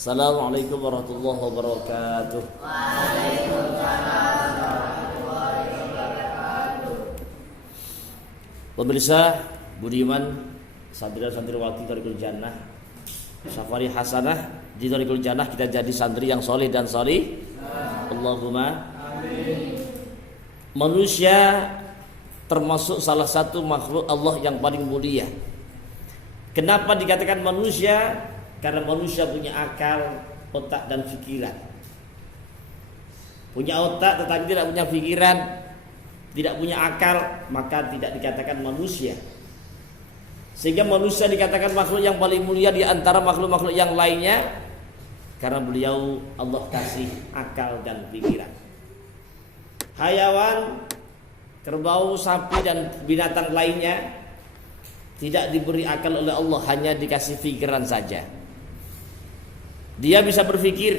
Assalamualaikum warahmatullahi wabarakatuh. Waalaikumsalam warahmatullahi wabarakatuh. Pemirsa budiman, santri dan santriwati Thariqul Jannah, Safari Hasanah di Thariqul Jannah, kita jadi santri yang soleh dan solih. Allahumma amin. Manusia termasuk salah satu makhluk Allah yang paling mulia. Kenapa dikatakan manusia? Karena manusia punya akal, otak dan pikiran. Punya otak tetapi tidak punya pikiran, tidak punya akal, maka tidak dikatakan manusia. Sehingga manusia dikatakan makhluk yang paling mulia di antara makhluk-makhluk yang lainnya, karena beliau Allah kasih akal dan pikiran. Hayawan, kerbau, sapi dan binatang lainnya tidak diberi akal oleh Allah, hanya dikasih pikiran saja. Dia bisa berpikir,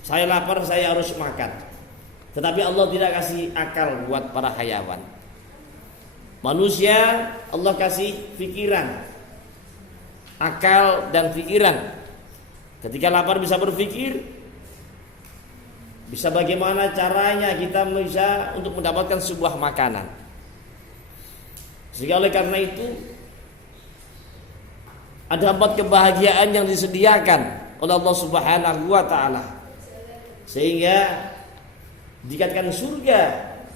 saya lapar, saya harus makan. Tetapi Allah tidak kasih akal buat para hayawan. Manusia Allah kasih pikiran, akal dan pikiran. Ketika lapar bisa berpikir, bisa bagaimana caranya kita bisa untuk mendapatkan sebuah makanan. Sehingga oleh karena itu ada 4 kebahagiaan yang disediakan oleh Allah Subhanahu wa taala. Sehingga dikatakan surga,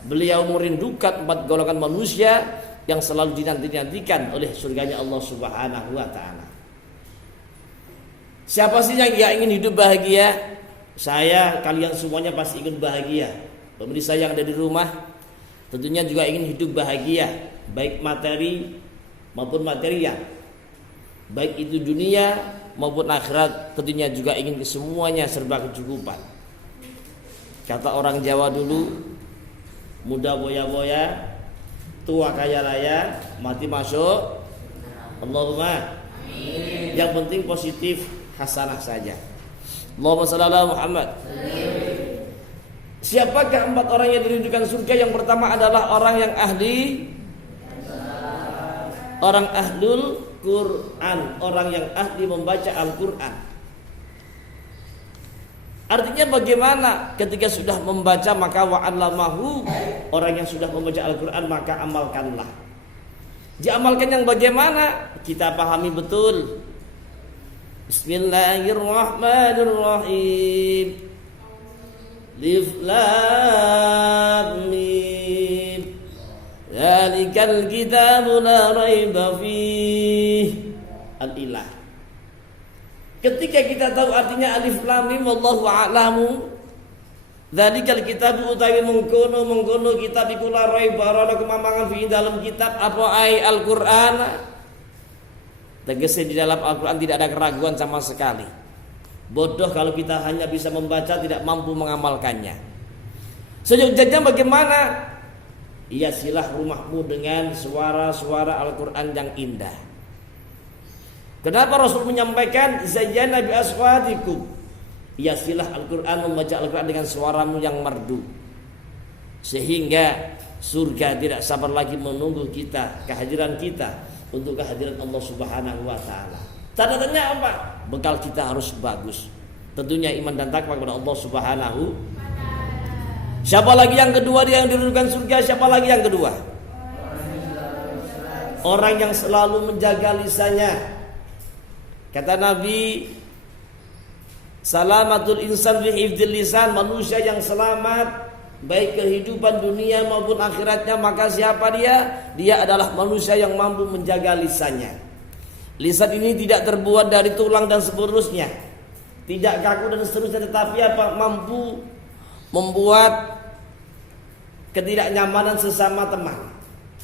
beliau merindukan 4 golongan manusia yang selalu dinanti-nantikan oleh surganya Allah Subhanahu wa taala. Siapa sih yang gak ingin hidup bahagia? Saya, kalian semuanya pasti ingin bahagia. Pemirsa yang ada di rumah tentunya juga ingin hidup bahagia, baik materi maupun material. Baik itu dunia maupun akhirat, tentunya juga ingin semuanya serba kecukupan. Kata orang Jawa dulu, muda boya-boya, tua kaya raya, mati masuk Allahumma amin. Yang penting positif, hasanah saja. Allahumma shalli ala Muhammad. Siapakah 4 orang yang dirindukan surga? Yang pertama adalah orang yang ahli, orang ahlul Quran, orang yang ahli membaca Al-Quran. Artinya bagaimana? Ketika sudah membaca maka wa'allamahu, orang yang sudah membaca Al-Quran maka amalkanlah. Diamalkan yang bagaimana? Kita pahami betul. Bismillahirrahmanirrahim. Alif Lam Mim. Dzalikal kitabu la raiba fihi. Al-ilah. Ketika kita tahu artinya alif lam mim wallahu a'lamu, dzalikal kitabu utawi mengkono kitab iku la raiba ora kemamangan fi dalam kitab apa ai Al-Qur'an. Tegese di dalam Al-Qur'an tidak ada keraguan sama sekali. Bodoh kalau kita hanya bisa membaca tidak mampu mengamalkannya. Seyogyanya bagaimana? Hiasilah rumahmu dengan suara-suara Al-Quran yang indah. Kenapa Rasul menyampaikan zayyana bi aswatikum? Hiasilah Al-Quran, membaca Al-Quran dengan suaramu yang merdu, sehingga surga tidak sabar lagi menunggu kita, kehadiran kita untuk kehadiran Allah Subhanahu wa taala. Catatannya apa? Bekal kita harus bagus. Tentunya iman dan takwa kepada Allah Subhanahu. Siapa lagi yang kedua dia yang dirindukan surga? Siapa lagi yang kedua? Orang yang selalu menjaga lisannya. Kata Nabi, salamatul insan fi hifdzil lisan, manusia yang selamat baik kehidupan dunia maupun akhiratnya, maka siapa dia? Dia adalah manusia yang mampu menjaga lisannya. Lisan ini tidak terbuat dari tulang dan seterusnya, tidak kaku dan seterusnya, tetapi apa? Mampu membuat ketidaknyamanan sesama teman,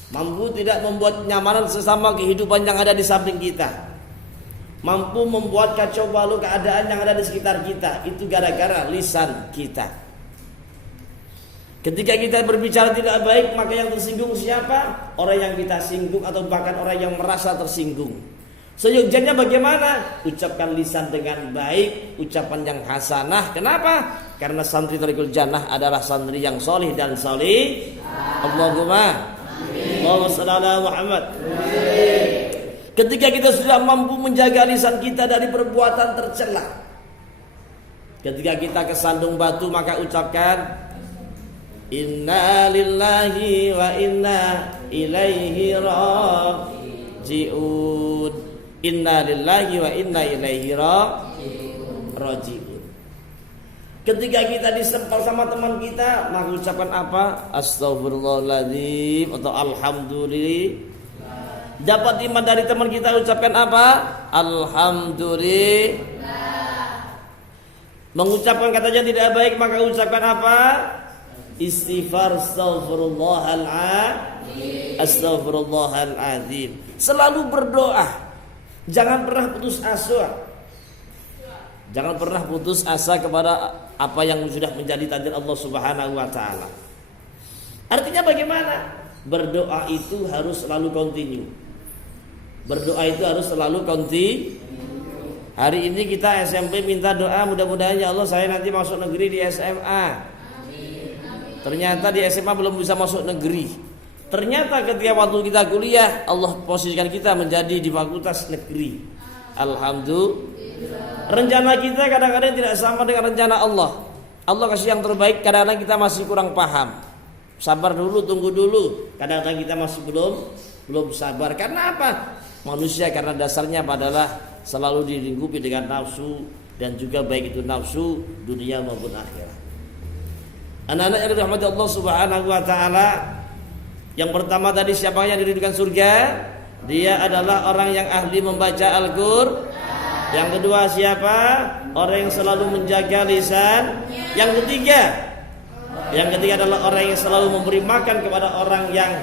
mampu tidak membuat nyamanan sesama kehidupan yang ada di samping kita, mampu membuat kacau balau keadaan yang ada di sekitar kita. Itu gara-gara lisan kita. Ketika kita berbicara tidak baik, maka yang tersinggung siapa? Orang yang kita singgung atau bahkan orang yang merasa tersinggung. Seyogyanya bagaimana? Ucapkan lisan dengan baik, ucapan yang hasanah. Kenapa? Karena santri Thariqul Jannah adalah santri yang solih dan solih. Allahumma amin. Allahumma shalli ala Muhammad. Amin. Ketika kita sudah mampu menjaga lisan kita dari perbuatan tercela, Ketika kita kesandung batu maka ucapkan inna lillahi wa inna ilaihi raji'un. Inna lillahi wa inna ilaihi raji'un. Ketika kita disempal sama teman kita, maka ucapkan apa? Astaghfirullahaladzim atau alhamdulillah. Dapat iman dari teman kita, ucapkan apa? Alhamdulillah. Mengucapkan katanya tidak baik, maka ucapkan apa? Istighfar astaghfirullahaladzim. Selalu berdoa. Jangan pernah putus asa. Jangan pernah putus asa kepada apa yang sudah menjadi takdir Allah Subhanahu wa taala. Artinya bagaimana? Berdoa itu harus selalu continue. Berdoa itu harus selalu continue. Hari ini kita SMP minta doa, mudah-mudahan ya Allah saya nanti masuk negeri di SMA. Ternyata di SMA belum bisa masuk negeri. Ternyata ketika waktu kita kuliah, Allah posisikan kita menjadi di fakultas negeri. Alhamdulillah. Rencana kita kadang-kadang tidak sama dengan rencana Allah. Allah kasih yang terbaik, kadang-kadang kita masih kurang paham. Sabar dulu, tunggu dulu. Kadang-kadang kita masih belum sabar. Karena apa? Manusia karena dasarnya adalah selalu dilingkupi dengan nafsu, dan juga baik itu nafsu dunia maupun akhirat. Anak-anak yang dirahmati Allah Subhanahu wa taala, yang pertama tadi siapa yang diridhokan surga? Dia adalah orang yang ahli membaca Al-Qur'an. Yang kedua siapa? Orang yang selalu menjaga lisan. Yang ketiga adalah orang yang selalu memberi makan kepada orang yang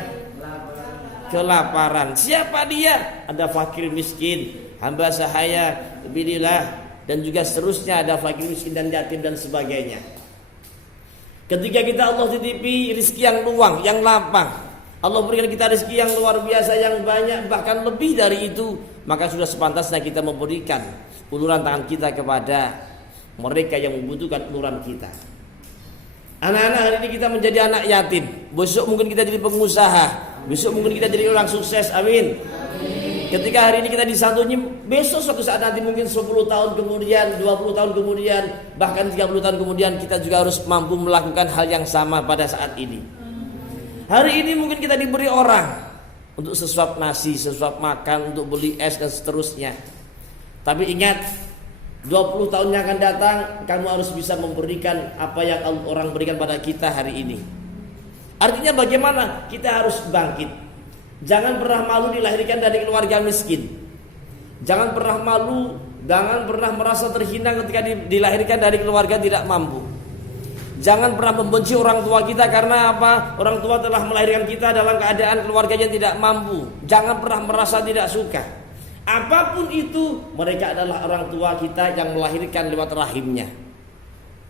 kelaparan. Siapa dia? Ada fakir miskin, hamba sahaya, bilillah, dan juga seterusnya, ada fakir miskin dan yatim dan sebagainya. Ketika kita Allah titipi rezeki yang luang, yang lapang, Allah berikan kita rezeki yang luar biasa, yang banyak, bahkan lebih dari itu, maka sudah sepantasnya kita memberikan uluran tangan kita kepada mereka yang membutuhkan uluran kita. Anak-anak hari ini kita menjadi anak yatim, besok mungkin kita jadi pengusaha, besok mungkin kita jadi orang sukses, amin. Ketika hari ini kita disantuni, besok suatu saat nanti mungkin 10 tahun kemudian, 20 tahun kemudian, bahkan 30 tahun kemudian, kita juga harus mampu melakukan hal yang sama pada saat ini. Hari ini mungkin kita diberi orang untuk sesuap nasi, sesuap makan, untuk beli es dan seterusnya. Tapi ingat, 20 tahun yang akan datang, kamu harus bisa memberikan apa yang orang berikan pada kita hari ini. Artinya bagaimana? Kita harus bangkit. Jangan pernah malu dilahirkan dari keluarga miskin. Jangan pernah malu, jangan pernah merasa terhina ketika dilahirkan dari keluarga tidak mampu. Jangan pernah membenci orang tua kita karena apa? Orang tua telah melahirkan kita dalam keadaan keluarganya tidak mampu. Jangan pernah merasa tidak suka. Apapun itu, mereka adalah orang tua kita yang melahirkan lewat rahimnya.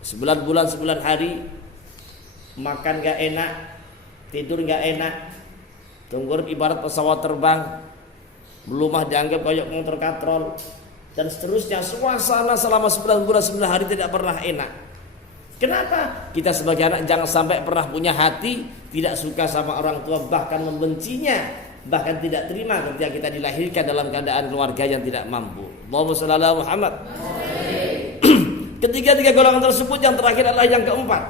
9 bulan 9 hari, makan gak enak, tidur gak enak, tenggorok ibarat pesawat terbang, belumah dianggap kayak motor katrol, dan seterusnya. Suasana selama 9 bulan 9 hari tidak pernah enak. Kenapa? Kita sebagai anak jangan sampai pernah punya hati tidak suka sama orang tua, bahkan membencinya, bahkan tidak terima ketika kita dilahirkan dalam keadaan keluarga yang tidak mampu. Allahumma shalli ala Muhammad. Ketiga golongan tersebut, yang terakhir adalah yang keempat.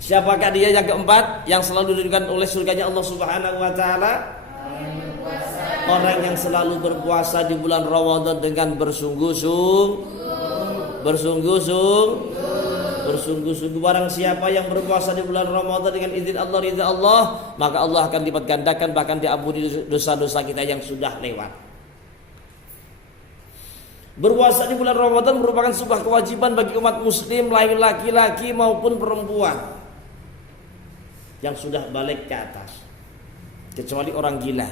Siapakah dia yang keempat? Yang selalu diridhokan oleh surganya Allah Subhanahu wa taala? Orang yang selalu berpuasa di bulan Ramadan dengan bersungguh-sungguh. Barang siapa yang berpuasa di bulan Ramadan dengan izin Allah, ridha Allah, maka Allah akan lipat gandakan, bahkan diampuni dosa-dosa kita yang sudah lewat. Berpuasa di bulan Ramadan merupakan sebuah kewajiban bagi umat muslim, laki-laki maupun perempuan yang sudah balik ke atas, kecuali orang gila,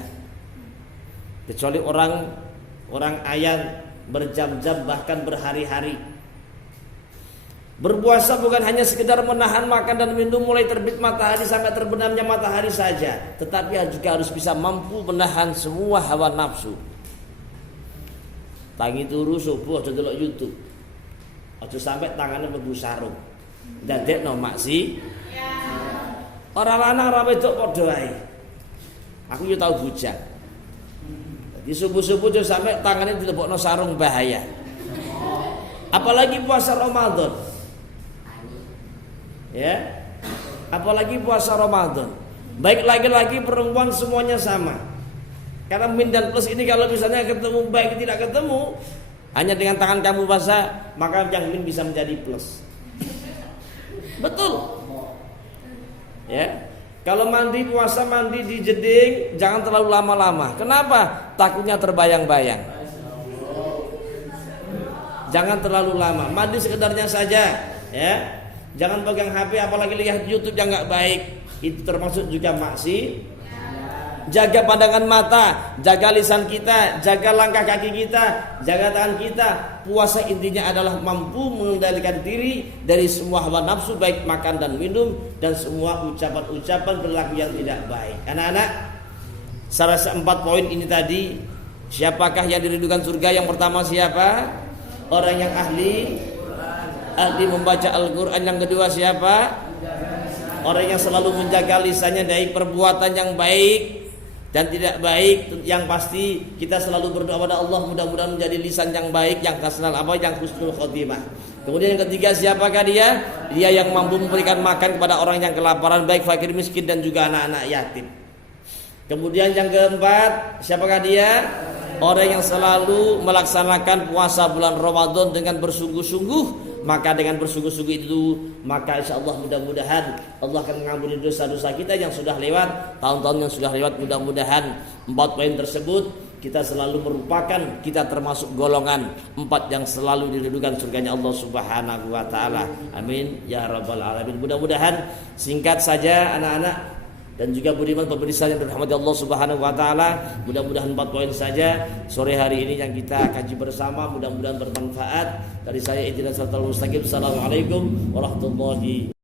kecuali orang ayan berjam-jam bahkan berhari-hari. Berpuasa bukan hanya sekedar menahan makan dan minum mulai terbit matahari sampai terbenamnya matahari saja, tetapi juga harus bisa mampu menahan semua hawa nafsu. Tangi turu subuh aja delok YouTube, aja sampai tangannya mlebu sarung, ndadekno maksi. Ora lanang ora wedok padha ae. Aku yo tau bujang. Di subuh-subuh aja sampai tangannya dilebokno sarung, bahaya. Apalagi puasa Ramadan. Ya. Apalagi puasa Ramadan. Baik laki-laki perempuan semuanya sama. Karena min dan plus ini kalau misalnya ketemu baik tidak ketemu, hanya dengan tangan kamu basah, maka yang min bisa menjadi plus. Betul. Ya. Kalau mandi puasa mandi di jeding jangan terlalu lama-lama. Kenapa? Takutnya terbayang-bayang. Jangan terlalu lama. Mandi sekedarnya saja, ya. Jangan pegang HP apalagi lihat YouTube yang enggak baik. Itu termasuk juga maksiat. Jaga pandangan mata, jaga lisan kita, jaga langkah kaki kita, jaga tangan kita. Puasa intinya adalah mampu mengendalikan diri dari semua hawa nafsu baik makan dan minum dan semua ucapan-ucapan perilaku yang tidak baik. Anak-anak, salah 4 poin ini tadi, siapakah yang dirindukan surga? Yang pertama siapa? Orang yang ahli membaca Al-Quran. Yang kedua siapa? Orang yang selalu menjaga lisannya dari perbuatan yang baik dan tidak baik. Yang pasti kita selalu berdoa pada Allah mudah-mudahan menjadi lisan yang baik, yang yang husnul khotimah. Kemudian yang ketiga siapakah dia? Dia yang mampu memberikan makan kepada orang yang kelaparan, baik fakir miskin dan juga anak-anak yatim. Kemudian yang keempat siapakah dia? Orang yang selalu melaksanakan puasa bulan Ramadan dengan bersungguh-sungguh. Maka dengan bersungguh-sungguh itu, maka insya Allah mudah-mudahan Allah akan mengampuni dosa-dosa kita yang sudah lewat, tahun-tahun yang sudah lewat. Mudah-mudahan 4 poin tersebut kita selalu merupakan, kita termasuk golongan 4 yang selalu dirindukan surganya Allah Subhanahu wa taala. Amin ya rabbal alamin. Mudah-mudahan singkat saja anak-anak dan juga budiman pemirsa yang dirahmati Allah Subhanahu wa taala. Mudah-mudahan 4 poin saja sore hari ini yang kita kaji bersama, mudah-mudahan bermanfaat. Dari saya Ihdinas Siratal Mustaqim. Assalamualaikum warahmatullahi